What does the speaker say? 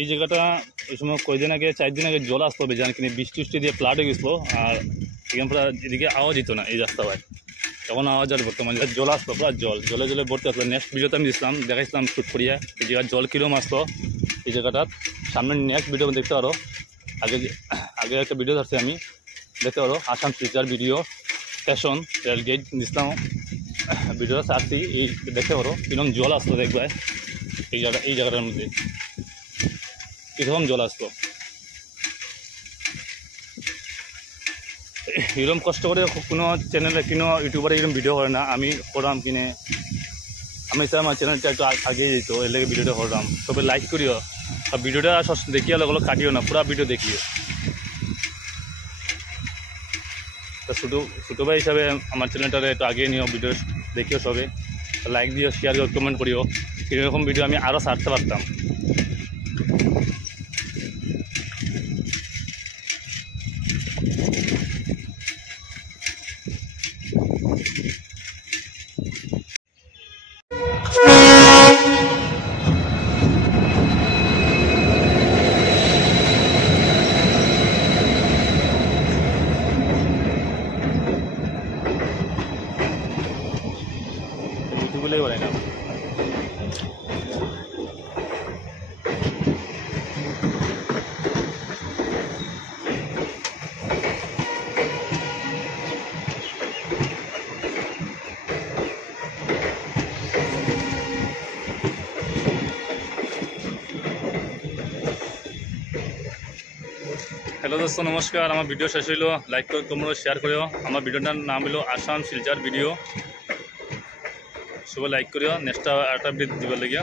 এই জায়গাটা ওই সময় কয়েকদিন আগে 4 দিন আগে জল আসতো বেজান কিনে বৃষ্টি দিয়ে ফ্লাড হয়ে গেছিলো আর এখানে পুরো এদিকে আওয়াজ দিত না এই রাস্তা ভাই তখন আওয়াজ আর বর্তমানে জল আসতো পুরো জলে জলে ভর্তি আসলো। নেক্সট ভিডিওতে আমি দিয়েছিলাম দেখাইছিলাম শ্যুট করিয়া এই জায়গার জল কিরম আসতো এই জায়গাটার সামনে নেক্সট ভিডিও দেখতে পারো। আগে একটা ভিডিও ধরছি আমি দেখতে পারো আসাম শিলচর ভিডিও স্টেশন রেলগেট দিয়েছিলাম ভিডিওটা ছাড়ছি এই দেখতে পারো কিরম জল আসতো দেখবে এই জায়গাটার মধ্যে কিরকম জল আসতো। এরকম কষ্ট করে কোনো চ্যানেলে কোনো ইউটিউবারে এরকম ভিডিও করে না আমি করলাম কিনে আমি চাই আমার চ্যানেলটা একটু আগে যেত এর লেগে ভিডিওটা করলাম। তবে লাইক করিও আর ভিডিওটা দেখিও ওগুলো কাটিও না পুরো ভিডিও দেখিও। তা ছোটো ভাই হিসাবে আমার চ্যানেলটারে একটু আগে নিও ভিডিও দেখিও সবে লাইক দিও শেয়ার করিও কমেন্ট করিও এরকম ভিডিও আমি আরও ছাড়তে পারতাম। বলেই বলে না हेलो दोस्तों नमस्कार আমার ভিডিও শেষ হইল লাইক করে তোমরা শেয়ার করিও আমার ভিডিওটার নাম হলো আসাম শিলচর ভিডিও সবাই লাইক করিও নেক্সট একটা ভিডিও দিবার লাগিয়া।